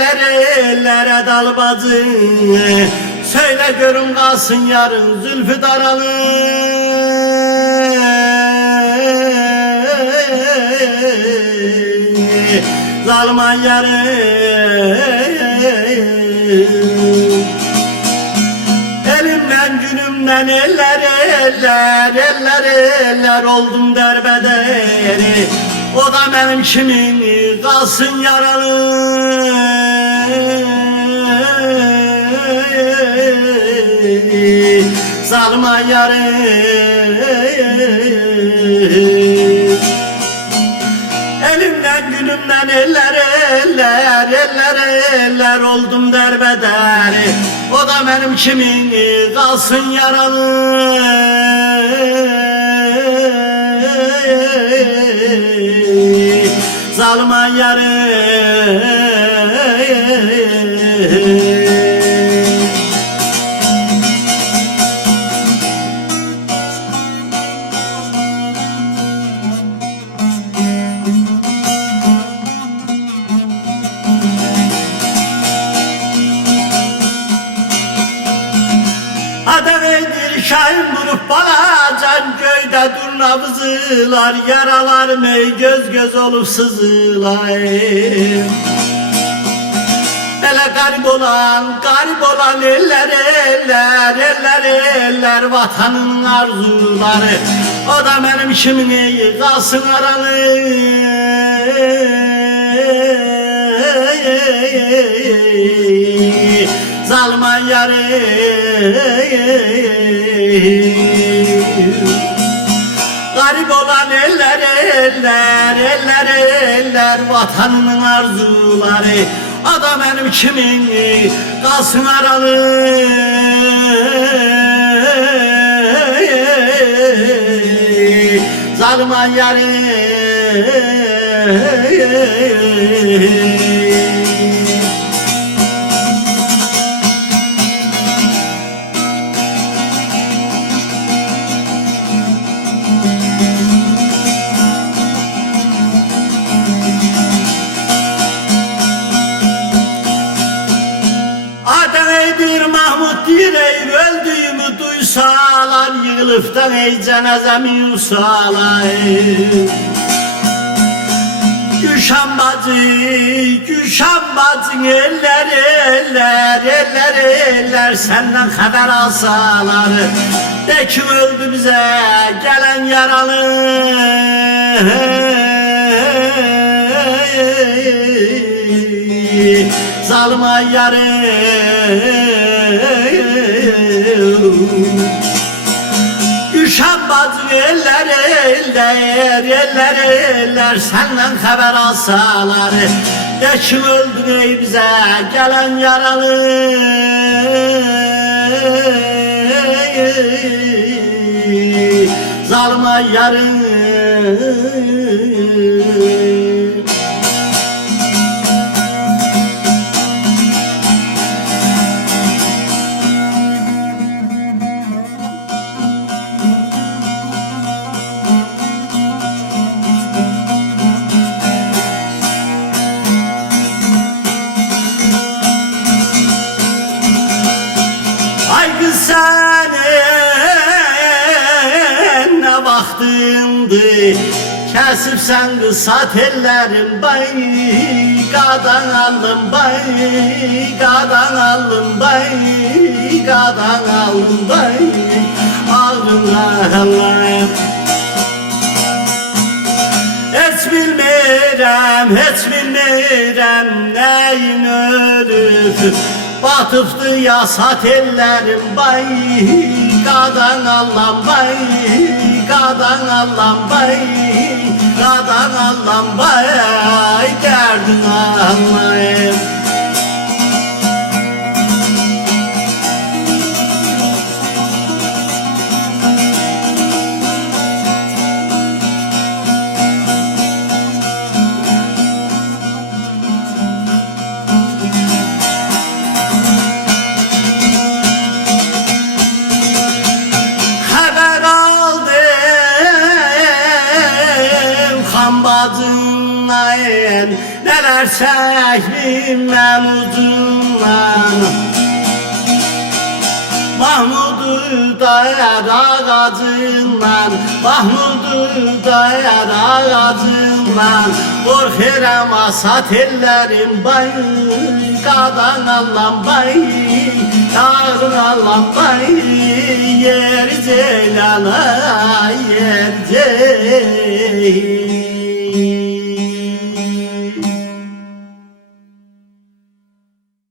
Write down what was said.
ellere dal bacı. Söyle görün kalsın yarın zülfü daralı. Zalman yarın elimden günümden eller oldum derbederi. O da benim kimin kalsın yaralı. Zalman yarın elimden günümden eller oldum derbederi. O da benim kimin kalsın yaralı. Zalman yarın Ademeydir şahin durup balacan köyde durna vızılar. Yaralarım ey göz göz olup sızılar. Hele garip olan eller vatanın arzuları. O da benim kimin kalsın aralı. Zalman yarın garip olan eller vatanının arzuları. O da benim kimin kalsın aralı. Zalman yarın bir Mahmut direyim öldüğümü duysalar. Yığılıptan ey cenazemi yusalar. Gülşen bacın eller senden haber alsalar. De kim öldü bize gelen yaralı. Zalman yarın Gülşen bacı eller senden haber alsalar. De kim öldü ey bize gelen yaralı. Zalman yarın sen ne vaxtındı kesip sen kısa tellerim. Bay qadan aldım ağrılarım. Hiç bilmirəm neyin ölüp batıbdı yasa tellerim. Bay qadan allam derdin anlayım. Bacın neler Evlərsək Məmudunla Mahmudu dayar ağacından Mahmudu dayar ağacından Qorxeram asat ellərim bay Qadan Allah'ım bay Yarın Allah'ım bay Yer ceylana yer ceylan